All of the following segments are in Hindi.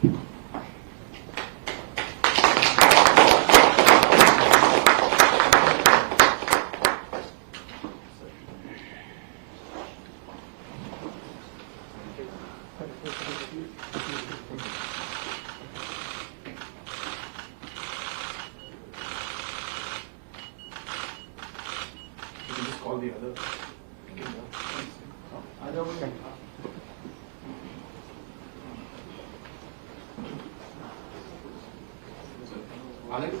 All the other. Alex?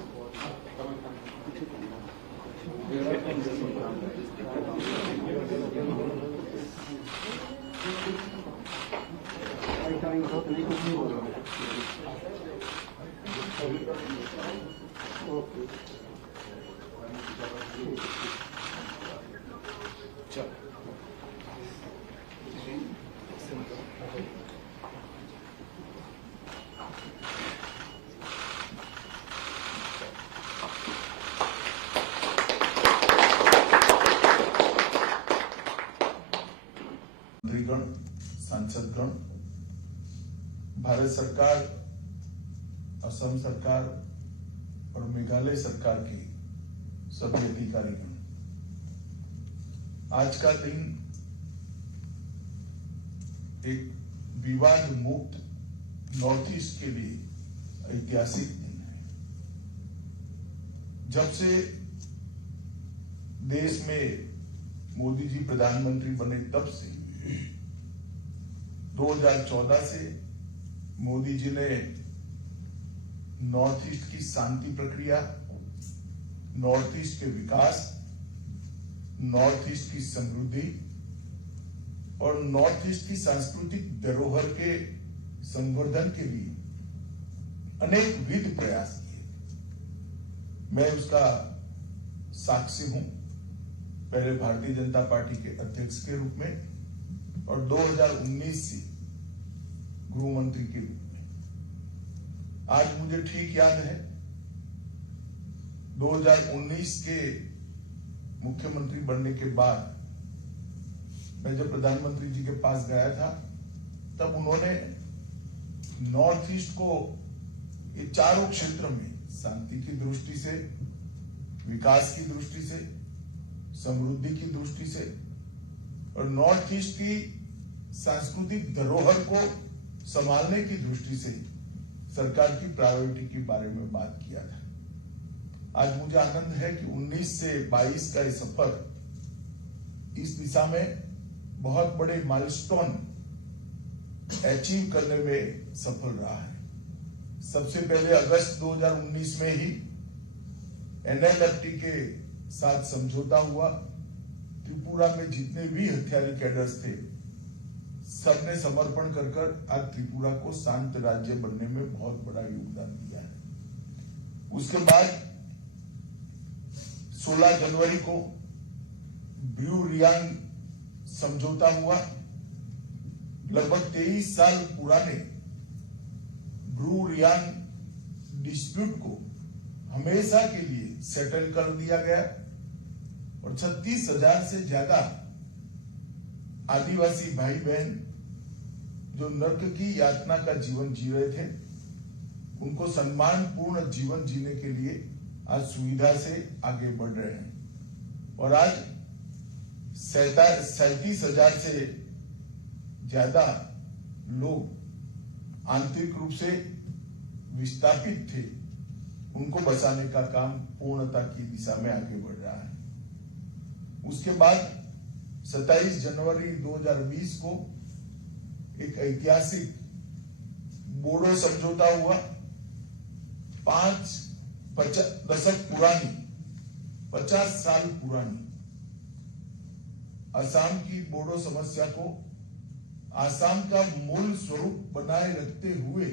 मंत्रीगण, सांसदगण, भारत सरकार, असम सरकार और मेघालय सरकार के सभी अधिकारीगण, आज का दिन एक विवाद मुक्त नॉर्थ ईस्ट के लिए ऐतिहासिक दिन है। जब से देश में मोदी जी प्रधानमंत्री बने तब से 2014 से मोदी जी ने नॉर्थ ईस्ट की शांति प्रक्रिया, नॉर्थ ईस्ट के विकास, नॉर्थ ईस्ट की समृद्धि और नॉर्थ ईस्ट की सांस्कृतिक धरोहर के संवर्धन के लिए अनेक विध प्रयास किए। मैं उसका साक्षी हूं, पहले भारतीय जनता पार्टी के अध्यक्ष के रूप में और 2019 से गृह मंत्री के रूप में। आज मुझे ठीक याद है 2019 के मुख्यमंत्री बनने के बाद मैं जब प्रधानमंत्री जी के पास गया था तब उन्होंने नॉर्थ ईस्ट को ये चारों क्षेत्र में शांति की दृष्टि से, विकास की दृष्टि से, समृद्धि की दृष्टि से और नॉर्थ ईस्ट की सांस्कृतिक धरोहर को संभालने की दृष्टि से सरकार की प्रायोरिटी के बारे में बात किया था। आज मुझे आनंद है कि 19 से 22 का ये सफर इस दिशा में बहुत बड़े माइलस्टोन अचीव करने में सफल रहा है। सबसे पहले अगस्त 2019 में ही NLFT के साथ समझौता हुआ। त्रिपुरा में जितने भी हथियारी कैडर्स थे सबने समर्पण कर आज त्रिपुरा को शांत राज्य बनने में बहुत बड़ा योगदान दिया है। उसके बाद 16 जनवरी को ब्रू रियांग समझौता हुआ। लगभग 23 साल पुराने ब्रू रियांग डिस्प्यूट को हमेशा के लिए सेटल कर दिया गया और 36,000 से ज्यादा आदिवासी भाई बहन जो नर्क की यातना का जीवन जी रहे थे उनको सम्मानपूर्ण जीवन जीने के लिए आज सुविधा से आगे बढ़ रहे हैं और आज 37,000 से ज्यादा लोग आंतरिक रूप से विस्थापित थे, उनको बचाने का काम पूर्णता की दिशा में आगे बढ़ रहा है। उसके बाद 27 जनवरी 2020 को एक ऐतिहासिक बोडो समझौता हुआ। 5 दशक पुरानी, 50 साल पुरानी असम की बोडो समस्या को असम का मूल स्वरूप बनाए रखते हुए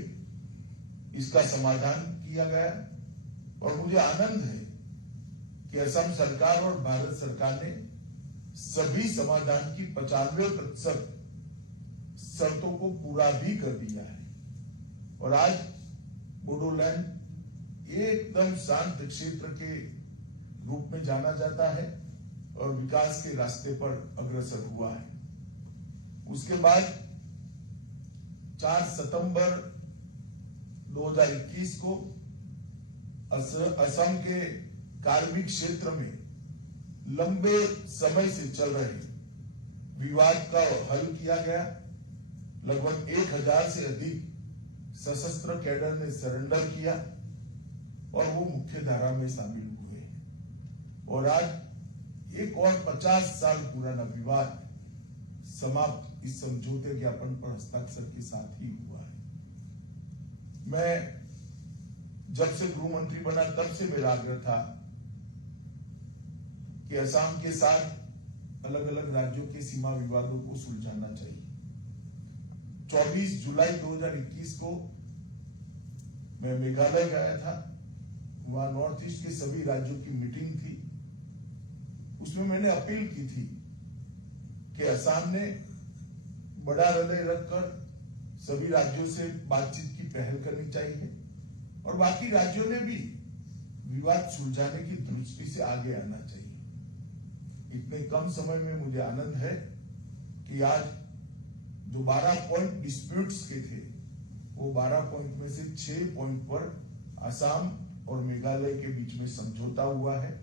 इसका समाधान किया गया और मुझे आनंद है कि असम सरकार और भारत सरकार ने सभी समाधान की 95% शर्तों को पूरा भी कर दिया है और आज बोडोलैंड एकदम शांत क्षेत्र के रूप में जाना जाता है और विकास के रास्ते पर अग्रसर हुआ है। उसके बाद 4 सितंबर 2021 को असम के कार्मिक क्षेत्र में लंबे समय से चल रहे विवाद का हल किया गया। लगभग 1000 से अधिक सशस्त्र कैडर ने सरेंडर किया और वो मुख्य धारा में शामिल हुए और आज एक और 50 साल पुराना विवाद समाप्त इस समझौते ज्ञापन पर हस्ताक्षर के साथ ही हुआ है। मैं जब से गृह मंत्री बना तब से मेरा आग्रह था कि असम के साथ अलग अलग राज्यों के सीमा विवादों को सुलझाना चाहिए। 24 जुलाई 2021 को मैं मेघालय गया था। वहां नॉर्थ ईस्ट के सभी राज्यों की मीटिंग थी। उसमें मैंने अपील की थी कि असम ने बड़ा हृदय रखकर सभी राज्यों से बातचीत की पहल करनी चाहिए और बाकी राज्यों ने भी विवाद सुलझाने की दृष्टि से आगे आना चाहिए। इतने कम समय में मुझे आनंद है कि आज जो 12 पॉइंट डिस्प्यूट्स के थे वो 12 पॉइंट में से 6 पॉइंट पर असम और मेघालय के बीच में समझौता हुआ है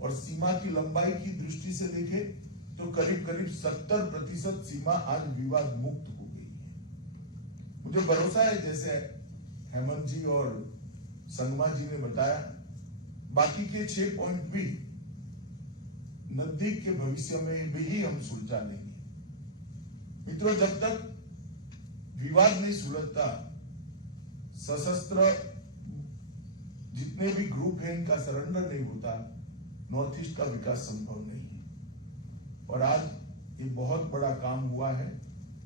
और सीमा की लंबाई की दृष्टि से देखें तो करीब करीब 70% सीमा आज विवाद मुक्त हो गई है। मुझे भरोसा है, जैसे हेमंत जी और संगमा जी ने बताया, बाकी के 6 पॉइंट भी नजदीक के भविष्य में भी हम सुलझा लेंगे। मित्रों, जब तक विवाद नहीं सुलझता, सशस्त्र जितने भी ग्रुप हैं इनका सरेंडर नहीं होता, नॉर्थ ईस्ट का विकास संभव नहीं है। और आज ये बहुत बड़ा काम हुआ है।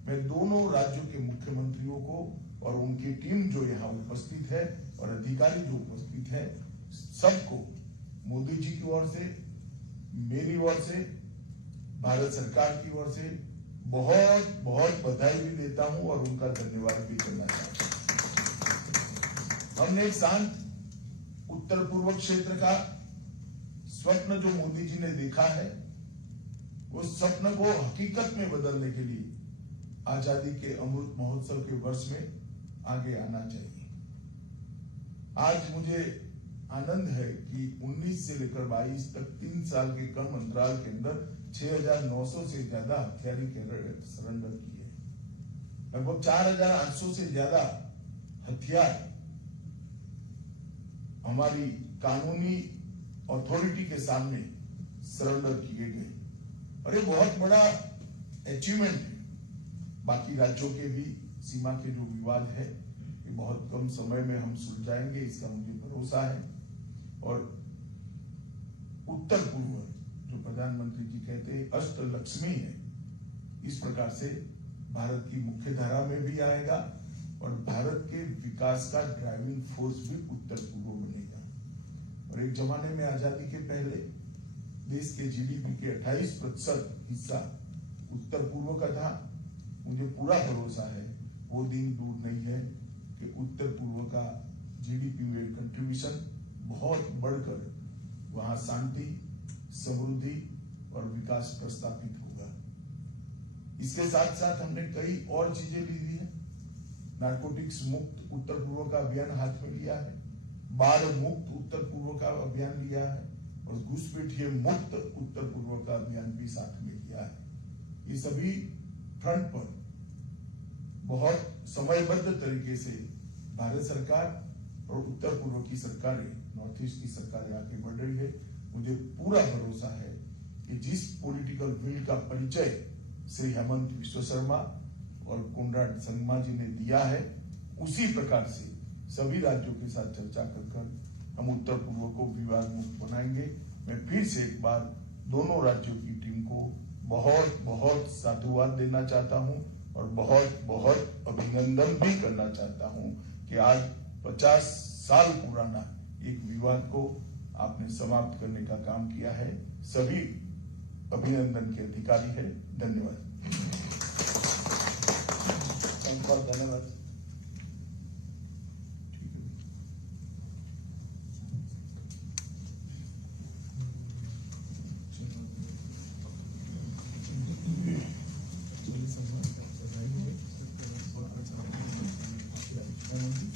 मैं दोनों राज्यों के मुख्यमंत्रियों को और उनकी टीम जो यहाँ उपस्थित है और अधिकारी जो उपस्थित है, सबको मोदी जी की ओर से, मेरी ओर से, भारत सरकार की ओर से बहुत बहुत बधाई भी देता हूं और उनका धन्यवाद भी करना चाहता हूं। हमने एक शांत उत्तर पूर्व क्षेत्र का स्वप्न जो मोदी जी ने देखा है, उस स्वप्न को हकीकत में बदलने के लिए आजादी के अमृत महोत्सव के वर्ष में आगे आना चाहिए। आज मुझे आनंद है कि 19 से लेकर 22 तक 3 साल के कम अंतराल के अंदर 6900 से ज्यादा हथियारी कैडेट सरेंडर किए। लगभग 4800 से ज्यादा हथियार हमारी कानूनी अथॉरिटी के सामने सरेंडर किए गए और ये बहुत बड़ा अचीवमेंट है। बाकी राज्यों के भी सीमा के जो विवाद है ये बहुत कम समय में हम सुलझाएंगे, इसका मुझे भरोसा है। और उत्तर पूर्व जो प्रधानमंत्री जी कहते हैं अष्ट लक्ष्मी है, इस प्रकार से भारत की मुख्य धारा में भी आएगा और भारत के विकास का ड्राइविंग फोर्स भी उत्तर पूर्व बनेगा। और एक जमाने में आजादी के पहले देश के जीडीपी के 28% हिस्सा उत्तर पूर्व का था। मुझे पूरा भरोसा है वो दिन दूर नहीं है कि उत्तर पूर्व का जीडीपी में कंट्रीब्यूशन बहुत बढ़कर वहां शांति, समृद्धि और विकास प्रस्तापित होगा। इसके साथ साथ हमने कई और चीजें ली है। नारकोटिक्स मुक्त उत्तर पूर्व का अभियान हाथ में लिया है, बाढ़ मुक्त उत्तर पूर्व का अभियान लिया है और घुसपैठिए मुक्त उत्तर पूर्व का अभियान भी साथ में लिया है। ये सभी फ्रंट पर बहुत समयबद्ध तरीके से भारत सरकार और उत्तर पूर्व की सरकारें, नॉर्थ ईस्ट की सरकारें आगे बढ़ रही है। मुझे पूरा भरोसा है कि जिस पॉलिटिकल विल का परिचय श्री हेमंत विश्व शर्मा और कोनराड संगमा जी ने दिया है, उसी प्रकार से सभी राज्यों के साथ चर्चा कर हम उत्तर पूर्व को विवाद मुक्त बनाएंगे। मैं फिर से एक बार दोनों राज्यों की टीम को बहुत बहुत साधुवाद देना चाहता हूं और बहुत बहुत अभिनंदन भी करना चाहता हूं कि आज 50 साल पुराना एक विवाद को आपने समाप्त करने का काम किया है। सभी अभिनंदन के अधिकारी है। धन्यवाद। धन्यवाद। और